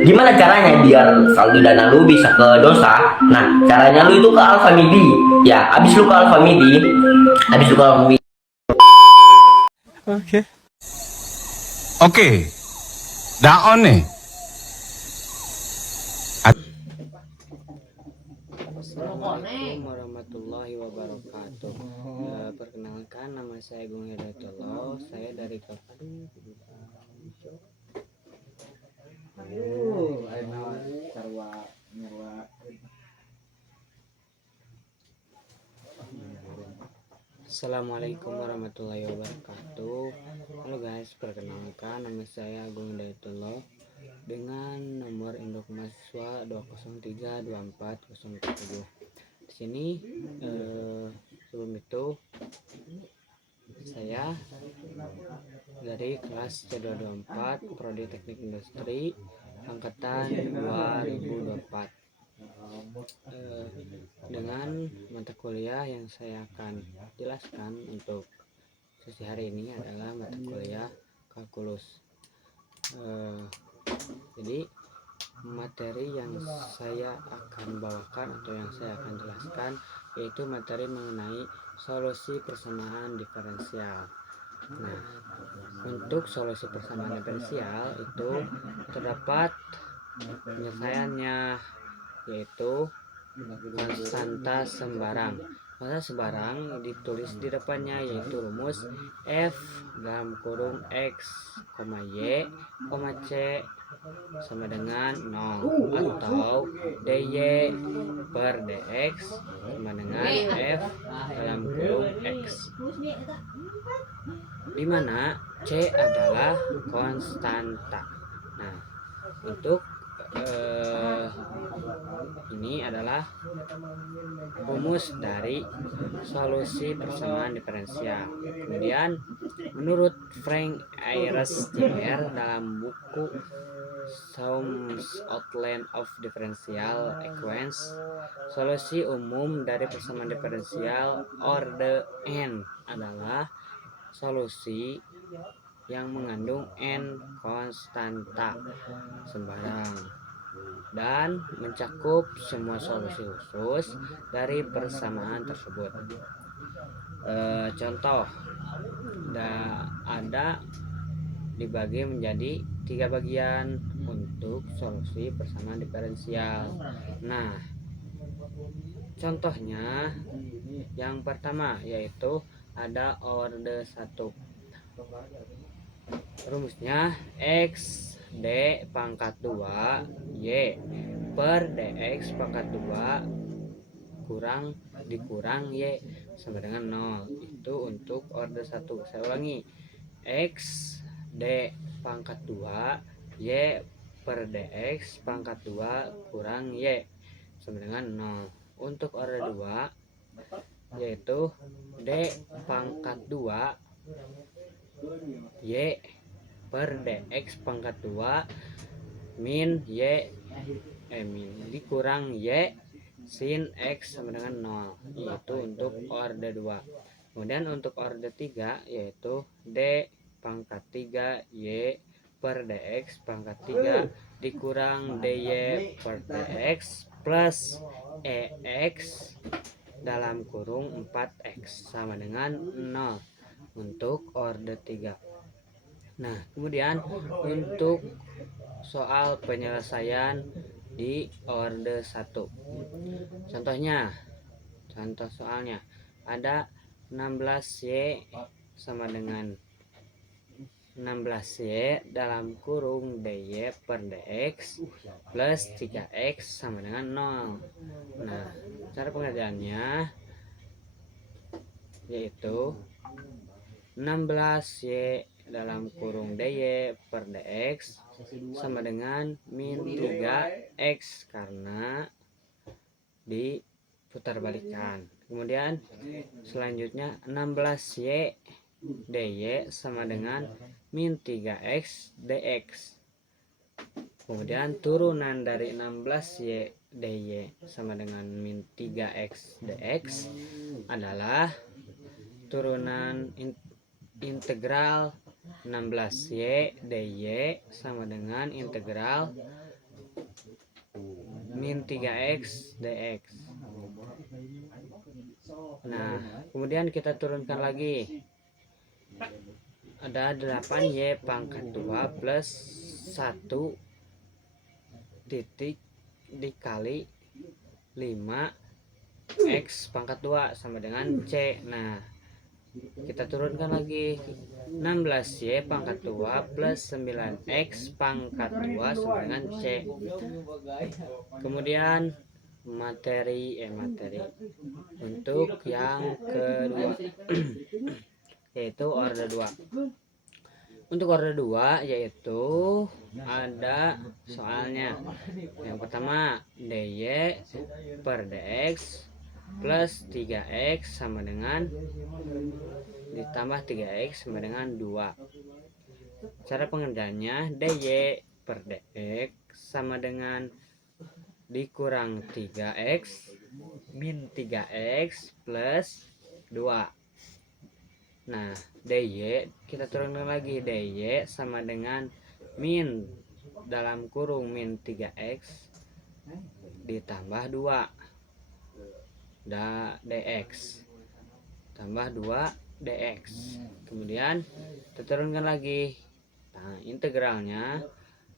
gimana caranya biar saldo dana lu bisa ke dosa? Nah, caranya lu itu ke Alpha Midi. Ya, habis lu ke Alpha Midi. Oke, daon nih. Assalamualaikum warahmatullahi wabarakatuh. Perkenalkan, nama saya Gung Hidayatullah. Saya dari Kabupaten Assalamualaikum warahmatullahi wabarakatuh. Halo guys, perkenalkan, nama saya Agung Hidayatullah dengan nomor induk mahasiswa 2032407. Di sini sebelum itu saya dari kelas C224 Prodi Teknik Industri angkatan 2024 dengan mata kuliah yang saya akan jelaskan untuk sesi hari ini adalah mata kuliah kalkulus. Jadi materi yang saya akan bawakan atau yang saya akan jelaskan yaitu materi mengenai solusi persamaan diferensial. Nah, untuk solusi persamaan diferensial itu terdapat penyelesaiannya, yaitu konstanta sembarang. Konstanta sembarang ditulis di depannya yaitu rumus f dalam kurung x, y, c sama dengan 0 atau dy per dx sama dengan f dalam kurung x, di mana c adalah konstanta. Nah, untuk ini adalah rumus dari solusi persamaan diferensial. Kemudian menurut Frank Ayres Jr. dalam buku Some Outline of Differential Equations, solusi umum dari persamaan diferensial orde n adalah solusi yang mengandung n konstanta sembarang dan mencakup semua solusi khusus dari persamaan tersebut. Contoh ada dibagi menjadi 3 bagian untuk solusi persamaan diferensial. Nah, contohnya yang pertama yaitu ada orde 1. Rumusnya x d pangkat 2 y per dx pangkat 2 dikurang y sama dengan 0. Itu untuk orde 1. Saya ulangi, x d pangkat 2 y per dx pangkat 2 kurang y sama dengan 0. Untuk orde 2 yaitu d pangkat 2 y per dx pangkat 2 min y dikurang y sin x sama dengan 0. Itu untuk orde 2. Kemudian untuk orde 3 yaitu d pangkat 3 y per dx pangkat 3 dikurang dy per dx plus ex dalam kurung 4x sama dengan 0 untuk orde 3. Nah, kemudian untuk soal penyelesaian di orde 1. Contoh soalnya ada 16y sama dengan 16y dalam kurung dy per dx plus 3x sama dengan 0. Nah, cara pengerjaannya yaitu 16y dalam kurung dy per dx sama dengan min 3x karena diputar balikan. Kemudian selanjutnya 16y dy sama dengan min 3x dx. Kemudian turunan dari 16y dy sama dengan min 3x dx adalah turunan integral 16y dy sama dengan integral min 3x dx. Nah, kemudian kita turunkan lagi. Ada 8y pangkat 2 plus 1 titik dikali 5x pangkat 2 sama dengan c. Nah, kita turunkan lagi. 16y pangkat 2 plus 9x pangkat 2 sama dengan c. Kemudian materi untuk yang kedua yaitu order 2. Untuk order 2 yaitu ada soalnya. Yang pertama, dy per dx plus 3x sama dengan ditambah 3x sama dengan 2. Cara pengerjaannya, dy per dx sama dengan dikurang 3x min 3x plus 2. Nah, dy kita turunkan lagi, dy sama dengan min dalam kurung min 3x ditambah 2 dx tambah 2 dx. Kemudian kita turunkan lagi. Nah, integralnya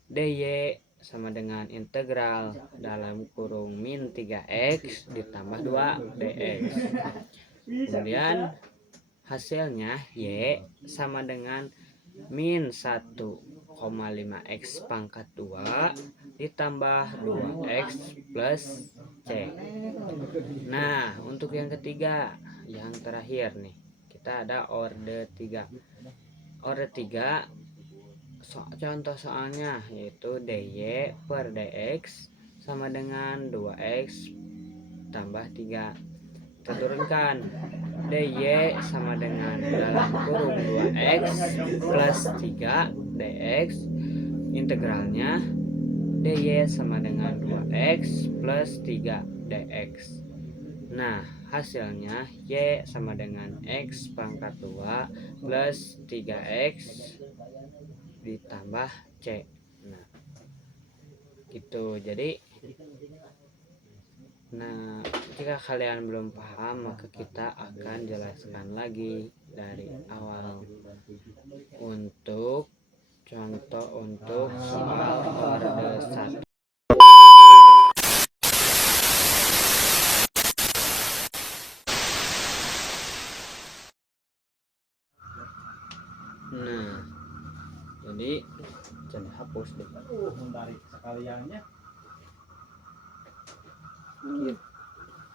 dy sama dengan integral dalam kurung min 3x ditambah 2 dx. Kemudian hasilnya y sama dengan min 1,5x pangkat 2 ditambah 2x plus c. Nah, untuk yang ketiga, yang terakhir nih, kita ada order 3. Order 3 contoh soalnya yaitu dy per dx sama dengan 2x tambah 3. Kita turunkan, dy sama dengan dalam kurung 2x plus 3 dx. Integralnya dy sama dengan 2x plus 3 dx. Nah, hasilnya y sama dengan x pangkat 2 plus 3x ditambah c. Nah, gitu. Jadi, nah, jika kalian belum paham, maka kita akan jelaskan lagi dari awal. Untuk contoh untuk soal order 1. Nah, jadi jangan hapus deh.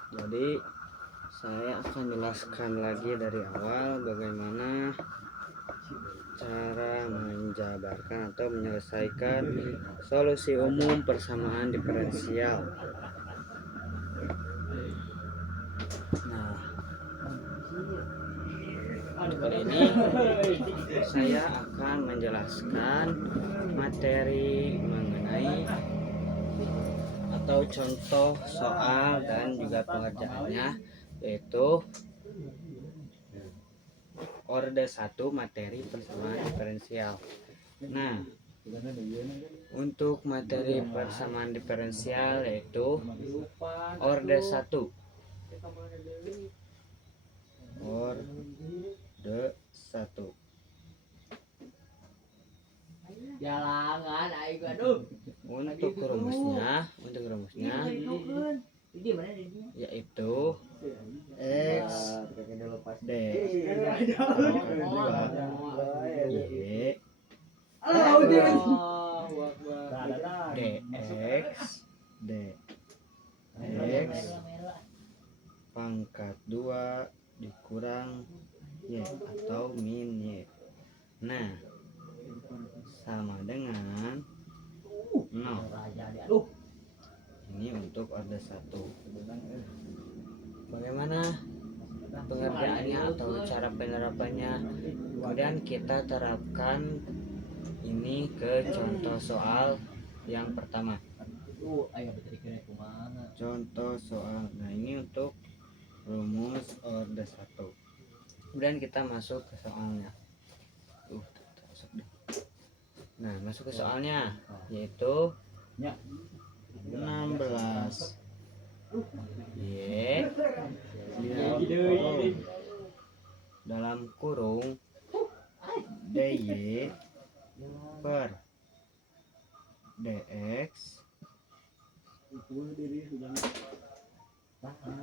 Jadi saya akan jelaskan lagi dari awal bagaimana cara menjabarkan atau menyelesaikan solusi umum persamaan diferensial. Nah, kali ini saya akan menjelaskan materi mengenai atau contoh soal dan juga pengerjaannya, yaitu order 1 materi persamaan diferensial. Nah, untuk materi persamaan diferensial yaitu order 1. Order 1. Jalangan aing aduh. Untuk rumusnya yaitu x d y dx pangkat 2 dikurang y atau min y. Nah, sama dengan 0. Ini untuk order 1. Bagaimana pengerjaannya atau cara penerapannya? Kemudian kita terapkan ini ke contoh soal yang pertama. Contoh soal. Nah, ini untuk rumus order 1. Kemudian kita masuk ke soalnya. Nah, masuk ke soalnya yaitu 16 Y dalam kurung DY per DX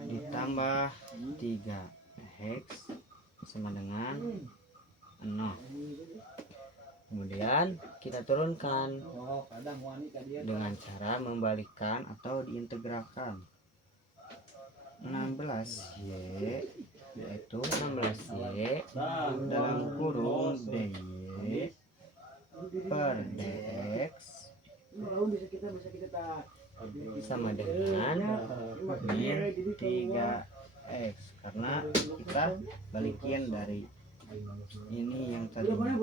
ditambah 3X sama dengan 0. Kemudian kita turunkan dengan cara membalikkan atau diintegralkan. 16Y yaitu 16Y dalam kurung DY per DX sama dengan min 3X, karena kita balikin dari ini yang tadinya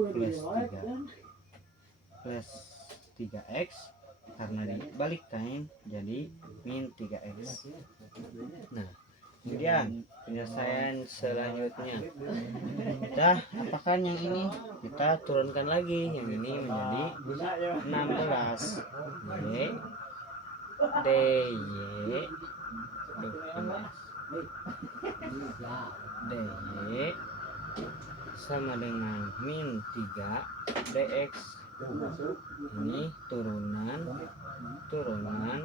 plus 3X karena dibalikkan jadi min 3X. Nah, kemudian penyelesaian selanjutnya kita apakan yang ini, kita turunkan lagi yang ini menjadi 16 Y DY DY sama dengan min 3 DX. Ini turunan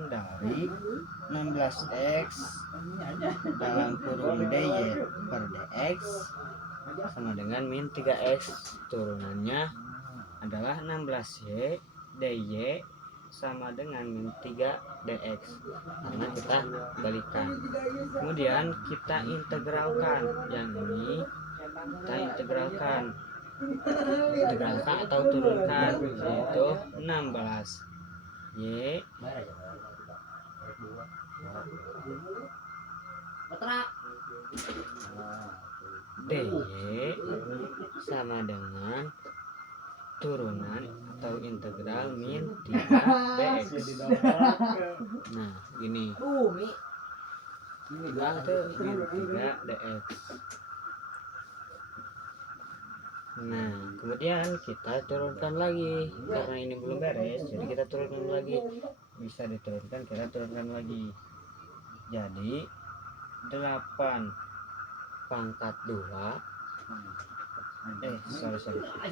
dari 16X dalam kurung DY per DX sama dengan min 3X. Turunannya adalah 16Y DY sama dengan min 3 DX karena kita balikan. Kemudian kita integralkan yang ini, kita integralkan atau turunkan, yaitu 16 Y DY sama dengan turunan atau integral min 3 DX. Nah, gini. Itu min 3 DX. Nah, kemudian kita turunkan lagi karena ini belum beres, jadi kita turunkan lagi. Bisa diturunkan, kita turunkan lagi. Jadi 8 pangkat 2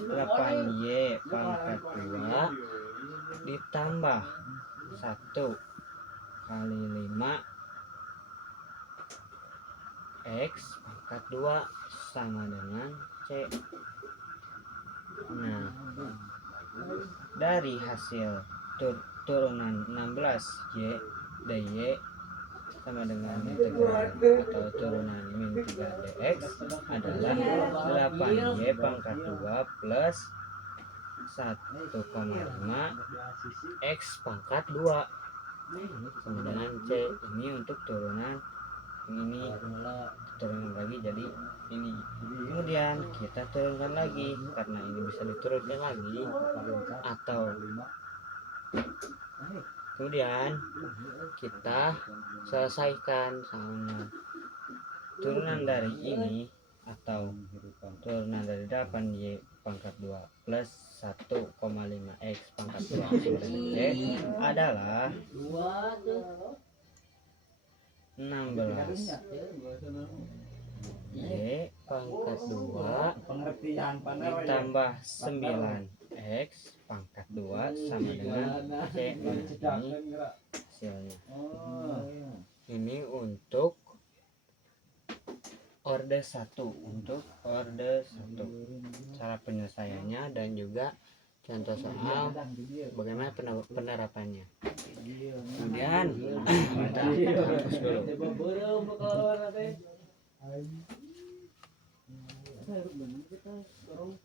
8Y pangkat 2 ditambah 1 kali 5 X pangkat 2 sama dengan C. Nah, dari hasil turunan 16 Y DY sama dengan integral atau turunan min 3 DX adalah 8Y pangkat 2 plus 1,5 X pangkat 2 sama dengan C. Ini untuk turunan ini, turunkan lagi jadi ini. Kemudian kita turunkan lagi karena ini bisa diturunkan lagi, atau kemudian kita selesaikan sama turunan dari ini atau turunan dari 8Y pangkat 2 plus 1,5X pangkat 2 sama dengan C adalah 16 Y pangkat 2 ditambah 9X pangkat 2 sama dengan C. Nah, ini hasilnya. Ini untuk orde 1, cara penyelesaiannya dan juga contoh soal bagaimana penerapannya. Kemudian kita hapus dulu.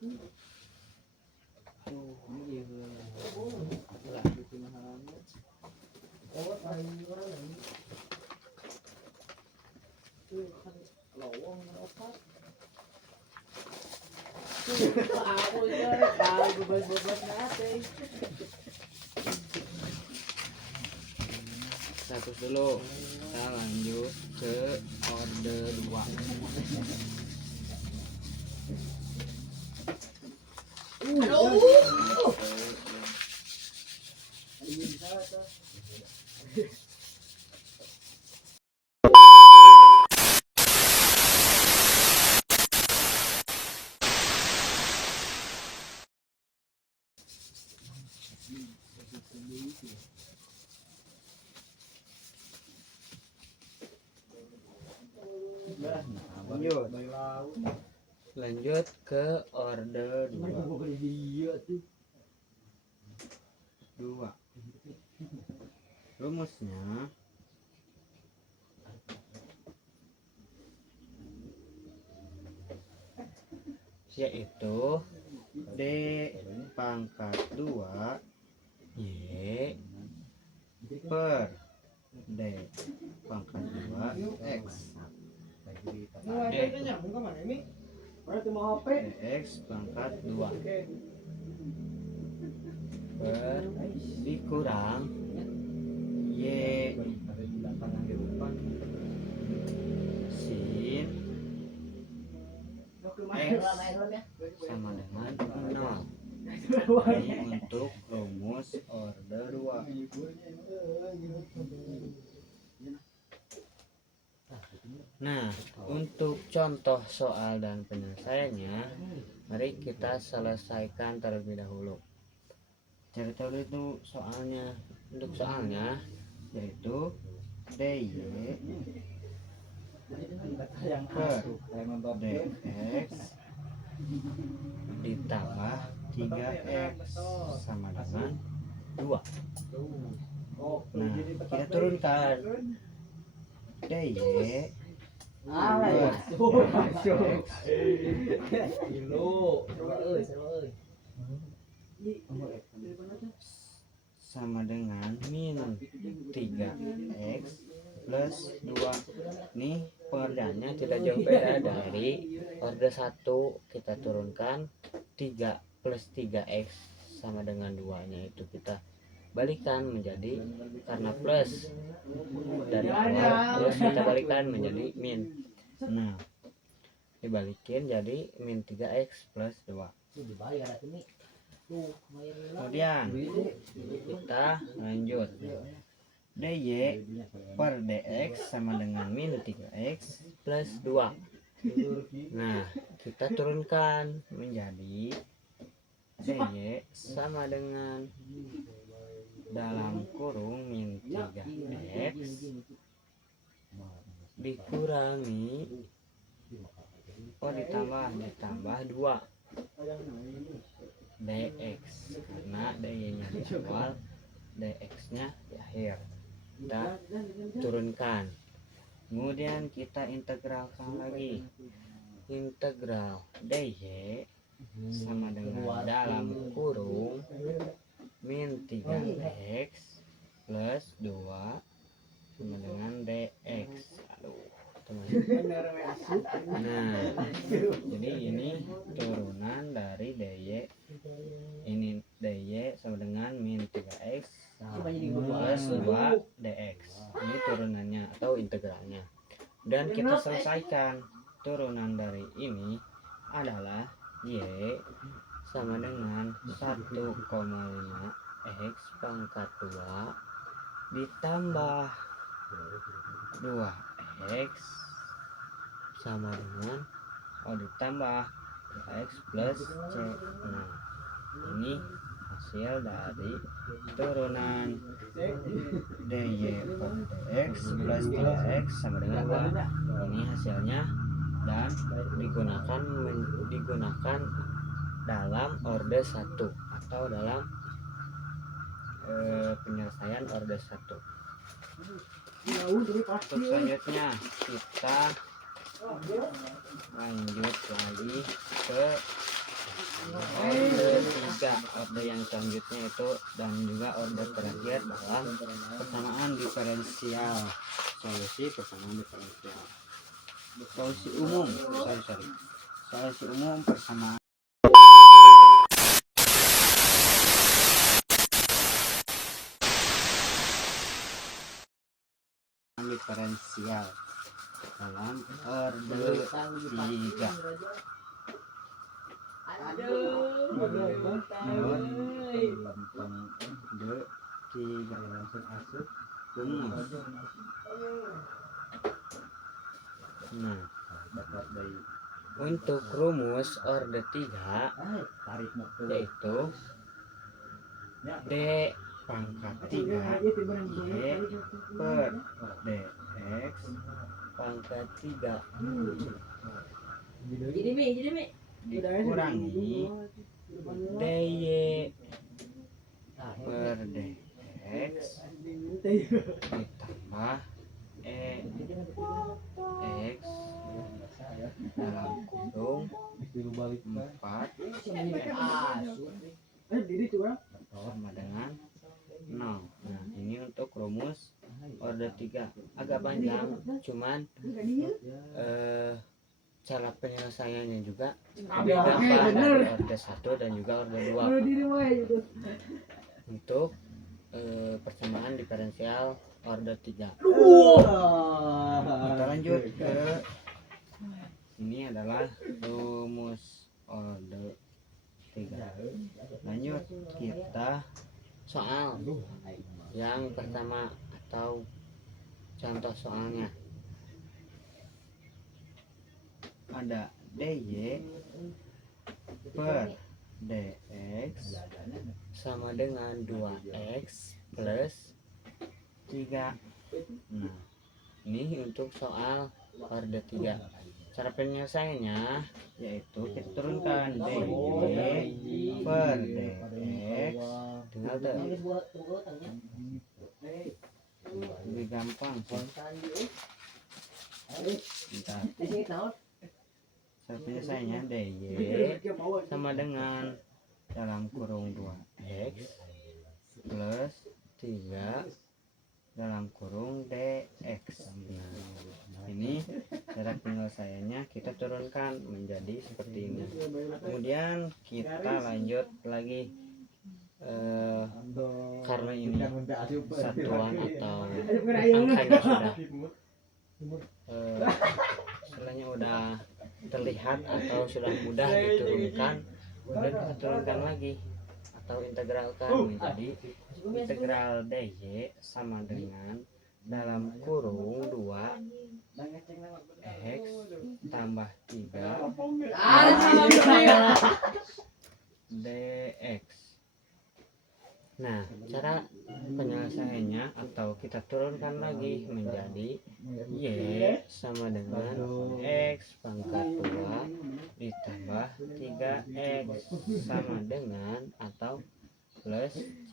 Hapus dulu. Kita lanjut ke orde 2. Lanjut ke order 2. Rumusnya yaitu D pangkat 2 Y per D pangkat 2 X Dx pangkat 2 per dikurang Y sin X sama dengan 0. Ini untuk rumus order 2. Nah, untuk contoh soal dan penyelesaiannya, mari kita selesaikan terlebih dahulu. Cari tahu itu soalnya. Untuk soalnya yaitu DY per DX ditambah 3X sama dengan 2. Nah, kita turunkan DY sama dengan min 3x plus 2. Nih pengerjaannya tidak jauh beda dari order 1. Kita turunkan 3 plus 3x sama dengan 2 nya itu kita balikan menjadi, karena plus dari awal terus kita balikan menjadi min. Nah, dibalikin jadi min 3x plus 2. Kemudian kita lanjut dy per dx sama dengan min 3x plus 2. Nah, kita turunkan menjadi dy sama dengan dalam kurung min 3x dikurangi ditambah 2 dx, karena dy nya di awal, dx nya di akhir. Kita turunkan, kemudian kita integralkan lagi. Integral dy sama dengan dalam kurung min 3x plus 2 sama dengan dx. Nah, jadi ini turunan dari dy. Ini dy sama dengan min 3x plus 2 dx. Ini turunannya atau integralnya. Dan kita selesaikan. Turunan dari ini adalah y sama dengan 1,5 x pangkat 2 ditambah 2x sama dengan ditambah 2x plus c. Nah, ini hasil dari turunan dy per dx plus 3x sama dengan 2. Ini hasilnya, dan digunakan dalam order 1 atau dalam penyelesaian order 1. Untuk selanjutnya kita lanjut lagi ke order 3. Order yang selanjutnya itu dan juga order terakhir dalam persamaan diferensial. Solusi persamaan diferensial. Solusi umum persamaan diferensial dalam order 3. tiga rumus. Nah, untuk rumus orde 3 yaitu D pangkat 3 Y per DX pangkat 3 dikurangi DY per DX ditambah EX dalam kurung 4 sama dengan 0. Nah, ini untuk rumus orde 3 agak panjang, cuman cara penyelesaiannya juga gampang dari orde 1 dan juga orde 2. Untuk persamaan diferensial orde 3. Kita lanjut ke ini adalah rumus orde 3. Lanjut kita soal yang pertama atau contoh soalnya. Ada DY per DX sama dengan 2X plus 3. Nah, ini untuk soal orde 3. Cara penyelesaiannya yaitu kita turunkan DY per DX, tinggal lebih gampang sih. Bentar. Cara penyelesaiannya DY sama dengan dalam kurung 2X plus 3 dalam kurung DX. Nah, ini cara penyelesaiannya kita turunkan menjadi seperti ini. Kemudian kita lanjut lagi karena ini satuan atau angkanya sudah istilahnya udah terlihat atau sudah mudah diturunkan, kemudian kita turunkan lagi atau integralkan menjadi integral DY sama dengan dalam kurung 2X tambah 3 DX. Nah, cara penyelesaiannya atau kita turunkan lagi menjadi Y sama dengan X pangkat 2 ditambah 3X sama dengan atau plus C.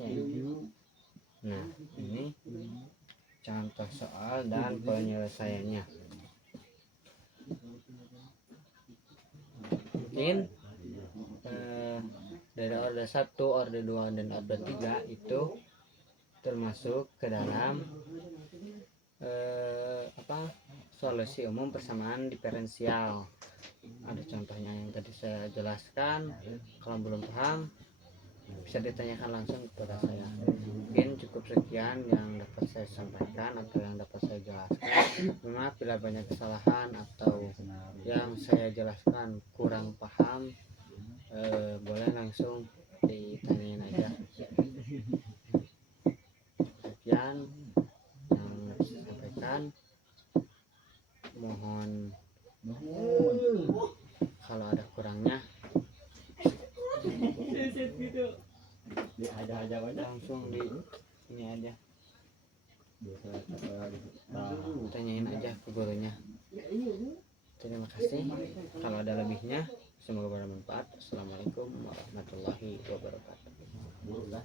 Nah, ini contoh soal dan penyelesaiannya. Mungkin dari orde 1, orde 2, dan orde 3 itu termasuk ke dalam solusi umum persamaan diferensial. Ada contohnya yang tadi saya jelaskan. Kalau belum paham bisa ditanyakan langsung kepada saya. Mungkin cukup sekian yang dapat saya sampaikan atau yang dapat saya jelaskan. Maaf bila banyak kesalahan atau yang saya jelaskan kurang paham, boleh langsung ditanyain aja. Sekian yang saya sampaikan. Mohon kalau ada kurangnya langsung di ini aja, tanyain aja ke gurunya. Terima kasih. Kalau ada lebihnya semoga bermanfaat. Assalamualaikum warahmatullahi wabarakatuh. Allah.